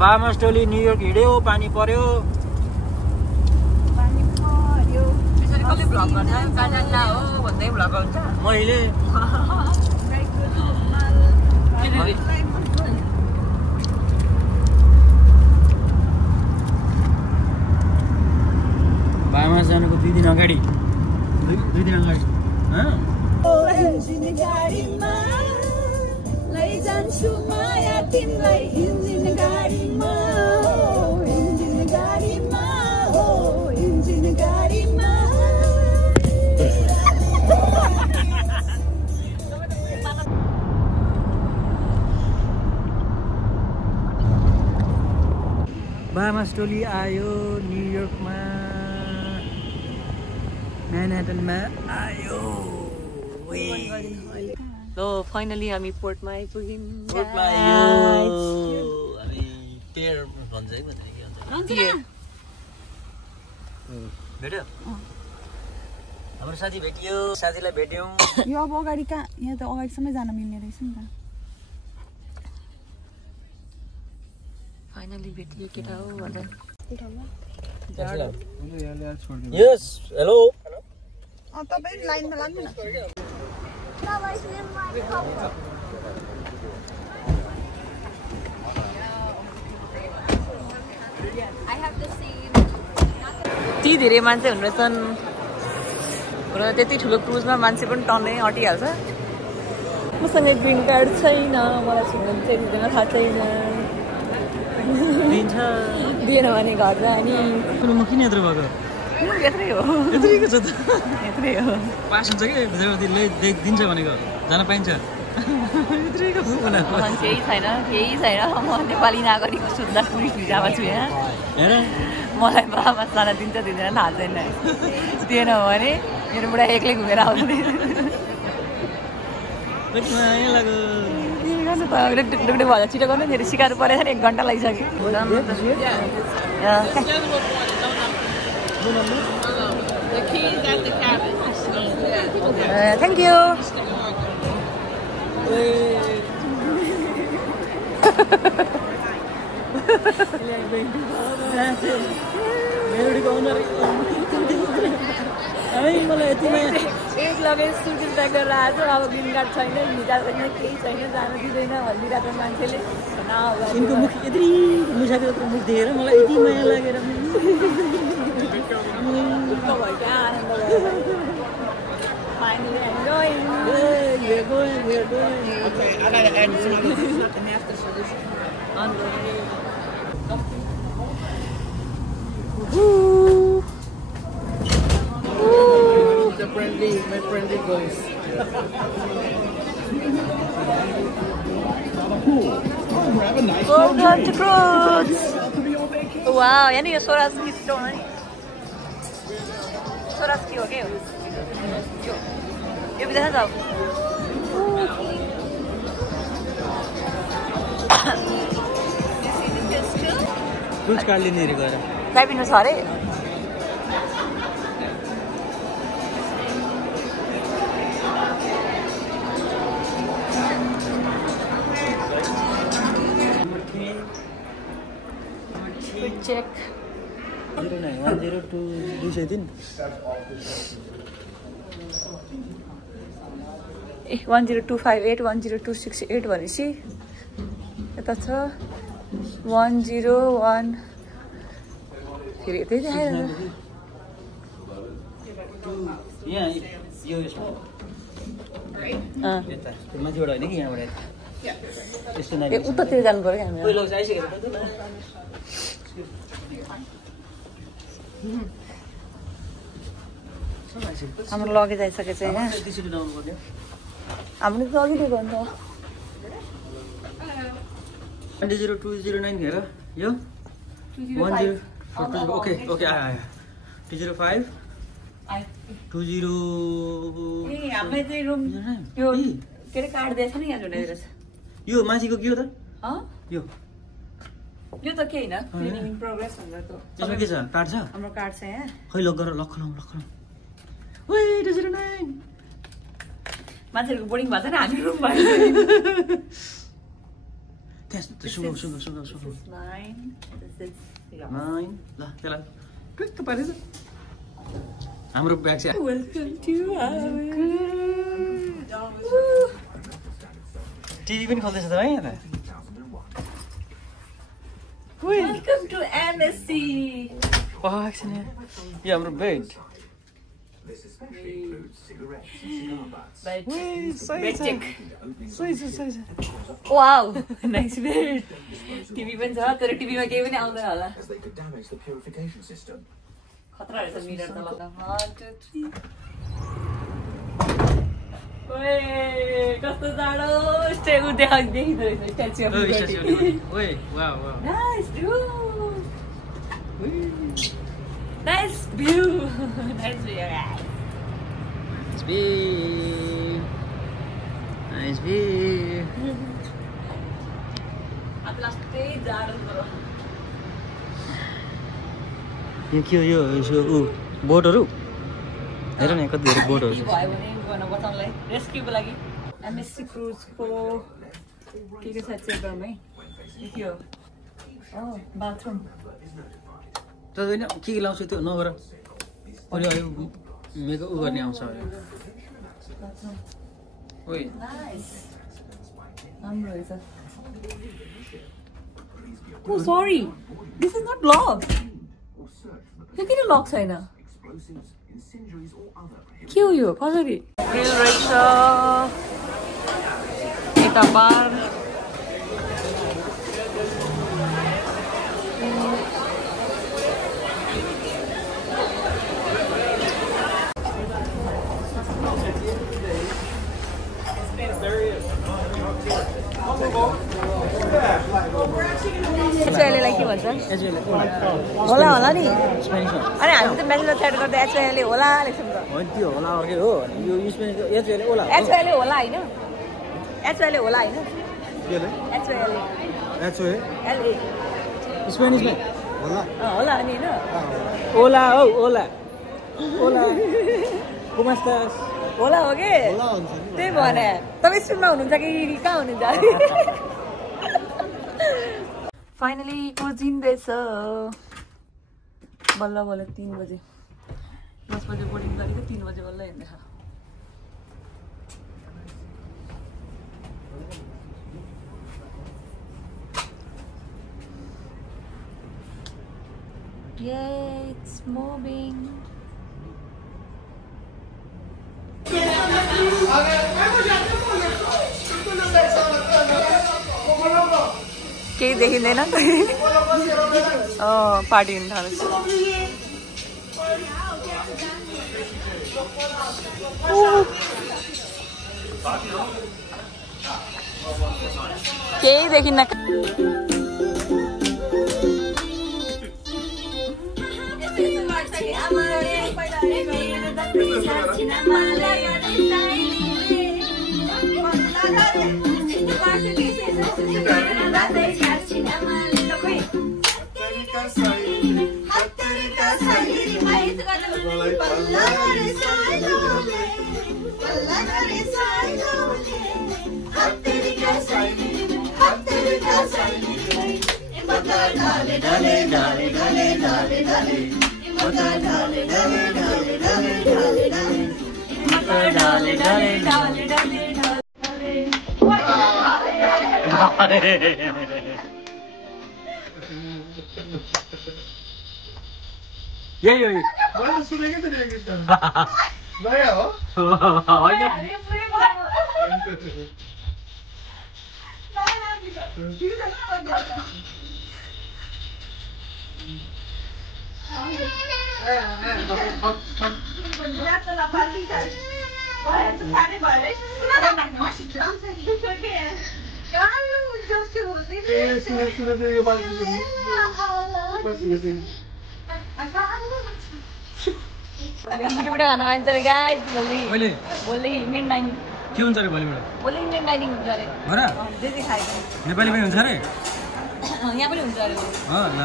Bahamas टोली New York हिँड्यो पानी पर्यो त्यसरी कसले भ्लग गर्छ काजान्ना हो भन्दै भ्लग हुन्छ मैले बाहामास जानुको 2 दिन अगाडि 2 दिन अगाडि लैजान्छु माया तिमीलाई इन्जिन गाडीमा इन्जिन गाडीमा हो इन्जिन गाडीमा बाहामास टोली आयो न्युयोर्कमा म्यानहट्टनमा आयो So finally हामी पोर्टमा आइपुग्यौँ पोर्टमा आयो हामी पेयर भन्छ है भन्ने के भन्छ भेट्यो हाम्रो साथी भेटियो साथीलाई भेट्यौँ यो अब अगाडि कहाँ यहाँ त अगाडिसम्म जान मिल्ने रहेछ नि त फाइनली भेटियो केटा हो भनेर यस हेलो तपाईँ लाइनमा लाग्नु न ती धेरै मान्छे हुनु रहेछन् र त्यति ठुलो क्रुजमा मान्छे पनि टन्नै अटिहाल्छ मसँग ग्रिन कार्ड छैन मलाई छुन चाहिँ दिँदैन थाहा छैन दिएन भने घर जाने म किन यत्रो भएको यत्रै हो यत्रिको छ त यत्रै हो पास हुन्छ कि दिन्छ भनेको जान पाइन्छ यत्रिको केही छैन म नेपाली नागरिक सुन्दा टुरिस्ट भिजामा छु यहाँ हेर मलाई बाबा साना दिन्छ दिँदैन थाहा छैन दिएन भने मेरो बुढा एक्लै घुमेर आउँदैन डुक्डुक्डे भएर छिटो गर्नु मेरो सिकाएर परेछ 1 घन्टा लागिसक्यो थ्याङ्क यू मलाई यतिमा एक लगेज सुटिङ प्याक गरेर आएको अब ग्रिन कार्ड छैन भिजा छैन केही छैन जान दिँदैन भनिदिरहेको मान्छेले यिनको मुख यत्रो मुसाको यत्रो मुख देखेर मलाई यति माया लागेर भयो क्या आनन्द भयो Finally enjoying. Yeah, we're going. Okay, I gotta add some. This is not the master, so this is On the way. my friendly goes. Welcome to Cruise. Wow, yani yo Soraski store ni. Soraski ho gaya. Yo bhi dekha jao. Cruise card लिने रे गएर. Driving छ अरे. Check. 09102203 10258 10268 भनेपछि यता छ 101 फेरि यतै देखाइरहेको यहाँ यो यसमा यता माथिबाट हैन कि यहाँबाट यस्तो ए उतातिर जानु पर्यो हामी कोही लोक आइसकेको छ त हाम्रो लगेज आइसकेको छ यहाँ हाम्रो त अघि दिएको अन्त 10209 हेर यो 10 ओके आयो 205 20 ए हामीले चाहिँ रुम त्यो के रे कार्ड दिएछ नि यहाँ जोडेर छ यो माथिको के हो त यो यो त के हैन क्लिनिङ इन प्रोग्रेस भनेर त यसमा के छ कार्ड छ हाम्रो कार्ड छ यहाँ खै लक गरेर लखनऊ ओइ 209 मान्छेहरुको बोर्डिङ भएको छैन हामी रुम भयो सुगो सुगो सुगो सुगो 9. This is 9 ल त्यसलाई क्लिक पारेछ हाम्रो ब्याग चाहिँ Welcome to our टिभी पनि खोल्दैछ त है यहाँ Welcome to MSC. एकछिन यो हाम्रो बेड Bed check. सही छ Wow, nice bed. TV पनि छ तर टिभीमा केही पनि आउँदैन होला खतरा रहेछ मिरर त ल 1 2 3 ओए कस्तो जाडो स्टे उ देखिँदो रहेछ स्ट्याचु अफ लिबर्टी ओए wow wow nice view nice view nice view Nice view. अब लास्टै जाडो भयो यो के हो यो बोटहरू हेर न कति धेरै बोटहरू भयो भने गर्न बचाउनलाई रेस्क्युको लागि एमएससी क्रुजको के छ चेक गरौँ है के हो बाथरुम त होइन के लाउँछ त्यो नगर अनि अलिक मेकअप उ गर्ने आउँछ अरे ओइ नाइस राम्रो रहेछ oh sorry this is not luck यो किन लक छैन के हो यो कसरी ग्रिल रहेछ यता बार एचवाईलाई के भन्छ होला होला नि अनि हामी त म्यासेजमा च्याट गर्दा एचवाईले होला लेख्छौँ त होइन त्यो होला अर्कै हो यो स्पेनिसको एचवाईले होला एचवाईले होला होइन एचवाईले होला होइन केले एचवाईले एचवाई एलए स्पेनिसमा होला होला नि हैन ओला हो ओला ओला कुमास्तास होला हो के होला हुन्छ नि त्यही भने तपाईँ स्कुलमा हुनुहुन्छ कि कहाँ हुनुहुन्छ फाइनली खोजिँदैछ बल्ल बल्ल 3 बजे 10 बजे बोर्डिङ गरेको 3 बजे बल्ल हिँड्दैछ Yeah, it's moving. केही देखिँदैन पार्टी हुन थालेछ केही देखिन्न यही मैले सुनेकै थिएँ नि नयाँ हो खाना खान्छ अरे गाइस भोलि मिडनाइट के हुन्छ अरे भोलिबाट भोलि मिडनाइट हुन्छ अरे हो र जे जे खाएको नेपाली पनि हुन्छ अरे यहाँ पनि हुन्छ अरे हो ल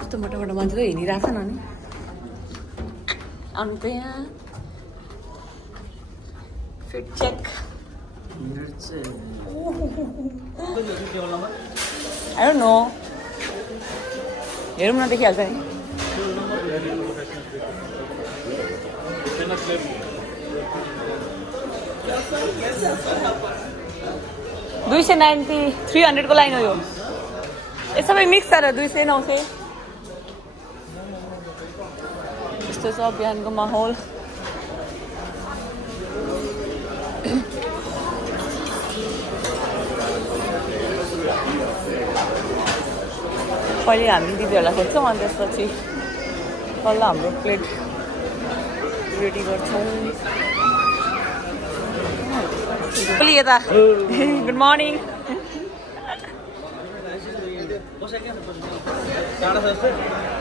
कस्तो मोटा मोटा मान्छे हिँडिरहेको छ न अनि आउनु त यहाँ fit check I don't know. हेरौँ न देखिहाल्छ नि 290 300 को लाइन हो यो ये सबै मिक्स छ र 200 900 यस्तो छ बिहानको माहौल पहिले हामी दिदीहरुलाई खोज्छौँ अनि त्यसपछि तल हाम्रो प्लेट रेडी गर्छौँ बोली यता गुड मर्निङ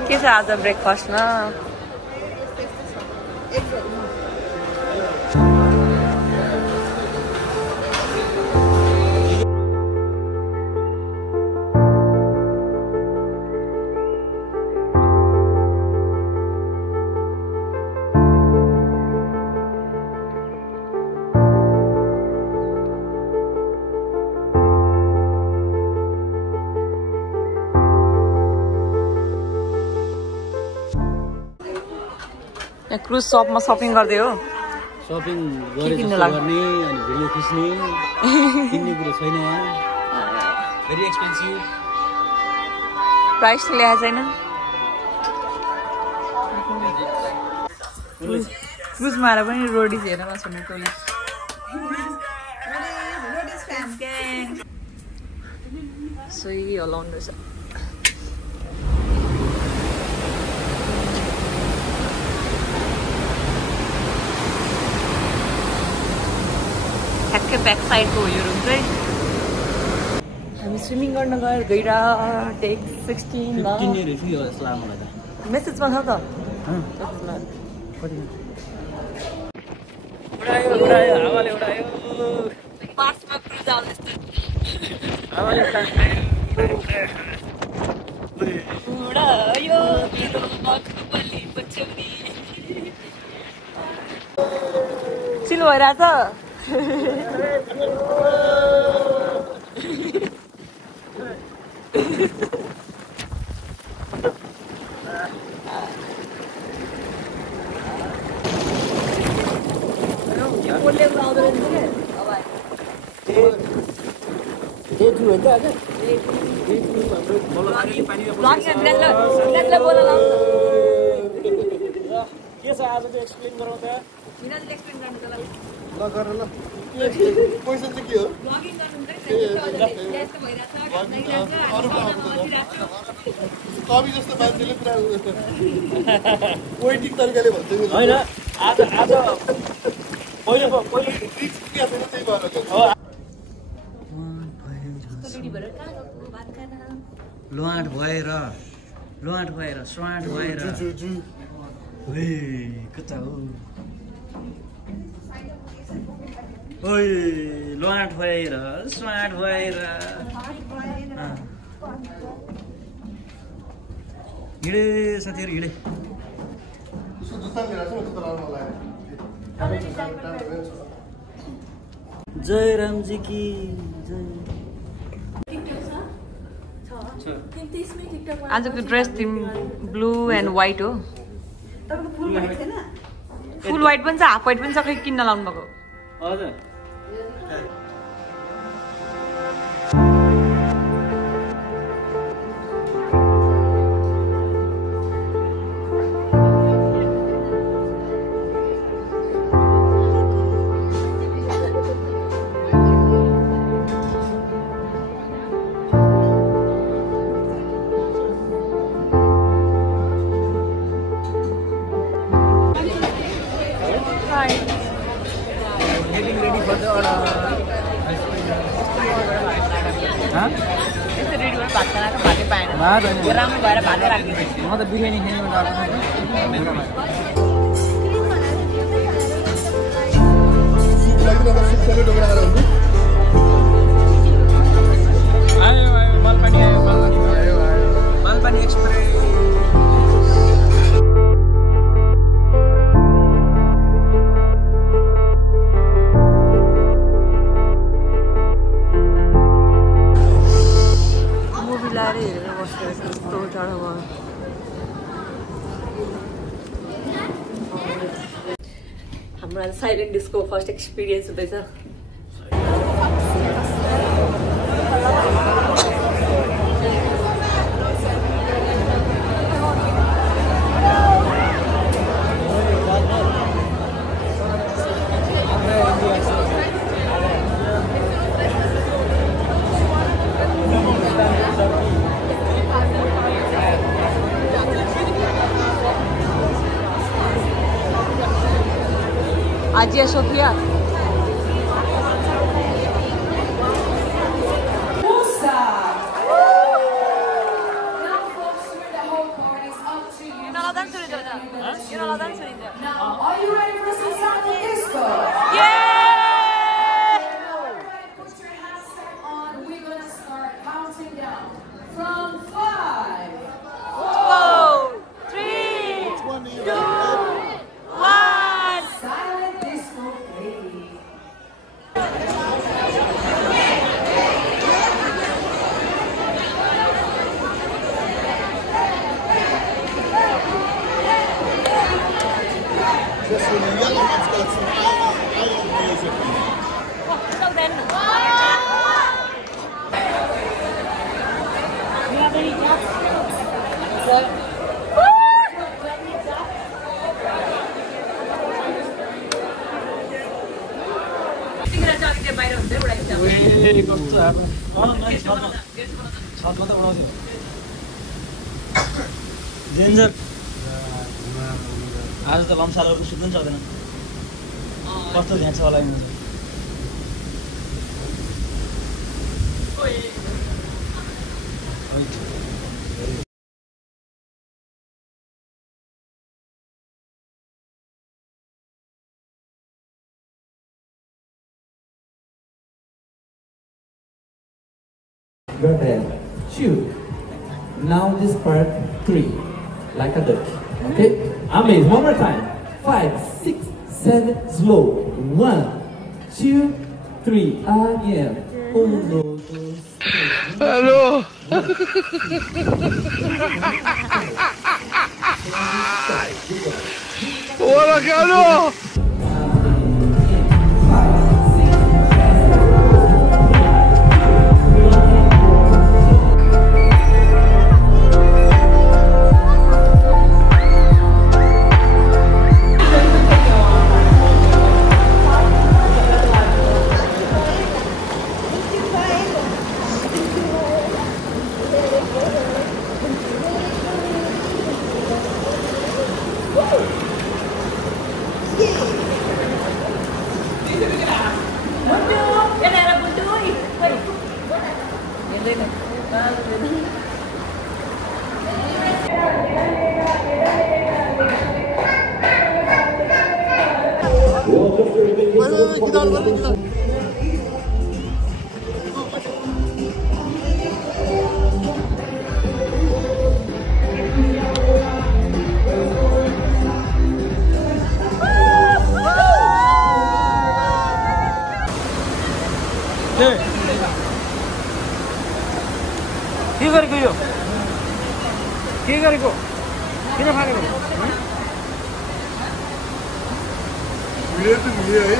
के छ आज ब्रेकफास्टमा क्रुज शपमा शपिङ गर्दै हो शपिङ गर्ने अनि भिडियो खिच्ने किन्ने कुरो छैन यहाँ भेरी एक्सपेन्सिभ प्राइस ल्याएको छैन क्रुजमा आएर पनि रोडिज हेर्न नसुने टोली सही हलाउनु रहेछ ठ्याक्कै ब्याक साइडको हो यो रुम चाहिँ हामी स्विमिङ गर्न गएर टेक 16 मा मेसेजमा छ त उडायो हावाले उडायो पासमा क्रुज आउने उडायो मेरो मखमली पछौरी चिल भइरहेछ के छ आज चाहिँ एक्सप्लेन गरौँ त मिनाले एक्सप्लेन गर्नु त ल गर ल पैसा चाहिँ के हो ब्लगिङ गर्नुहुन्छ त्यस्तो भइराछ कवि जस्तो मान्छेले पुरा पोइटिक तरिकाले भन्छ हैन आज पहिले ट्रिक्स के छैन त्यही भएर लुहाट भएर स्वाट भएर ओइ कता हो ओइ लुहाट भएर स्वाट भएर हिँडे साथीहरु हिँडे जुत्ता मेरा छ जुत्ता लाउन लाग्यो जय रामजी की जय आजको dress theme blue and white हो फुल व्हाइट पनि छ हाफ व्हाइट पनि छ खै किन्न लाउनु भएको हजुर राम्रो भएर भात राख्दिनु म त बिरयानी खानु आयो मालपानी एक्सप्रेस हाम्रो आज साइलेन्ट डिस्को फर्स्ट एक्सपिरियन्स हुँदैछ। Hagia Sophia. Now, are you ready for some Santo Disco? Yeah! Put your hands on. We're gonna start counting down from 5, 4, 3, 2, 1. silent disco, baby. So then. You have any jobs? Danger आज त लम्सालहरूको सुत्नु पनि सक्दैन कस्तो ध्यान छ होला Go ahead. Shoot. Now this part 3. Like a duck. Okay? Amazing. One more time. 5, 6, 7, slow. 1, 2, 3. Again. 1, 2, 3. Hello. Hola, Carlos. के गरेको यो के गरेको किन फालेको भिडियो त भिडियो है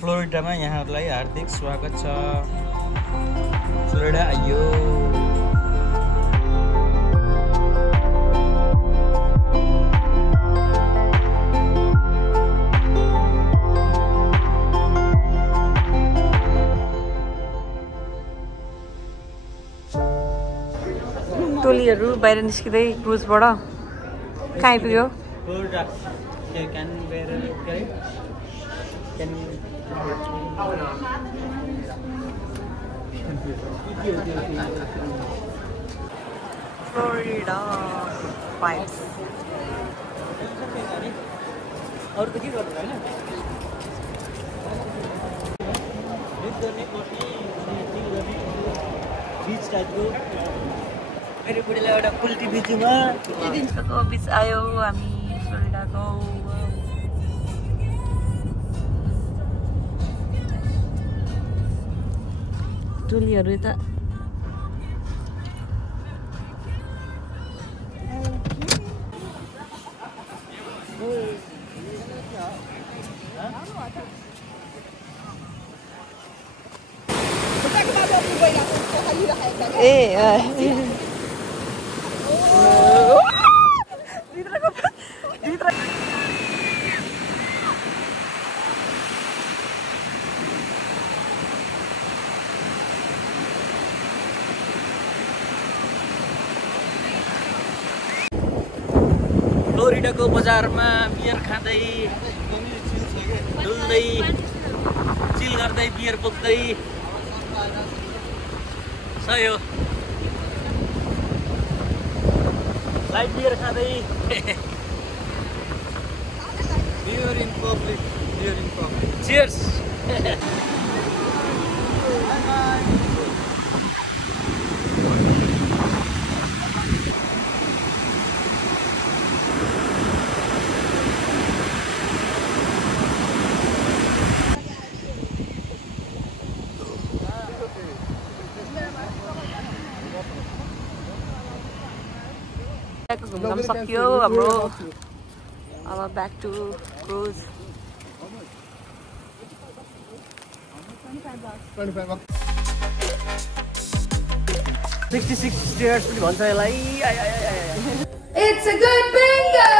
फ्लोरिडामा यहाँहरूलाई हार्दिक स्वागत छ फ्लोरिडा आइयो टोलीहरू बाहिर निस्किँदै क्रुजबाट कहाँ आइपुग्यो फ्लोरिडा फ्लोरिडा पाइप्स अरू त के गर्नु होइन गर्ने बिच टाइपको मेरो बुढीलाई एउटा पुल्टी बिचमा दिनको बिच आयो हामी फ्लोरिडाको टोलीहरू त फ्लोरिडाको बजारमा बियर खाँदै डुल्दै चिल गर्दै बियर बोक्दै सही हो लाइट बियर खाँदै बियर इन पब्लिक चियर्स घुम्न सक्यो हाम्रो अब ब्याक टु क्रुज 66 स्टेयर्स पनि भन्छ यसलाई It's a good bingo!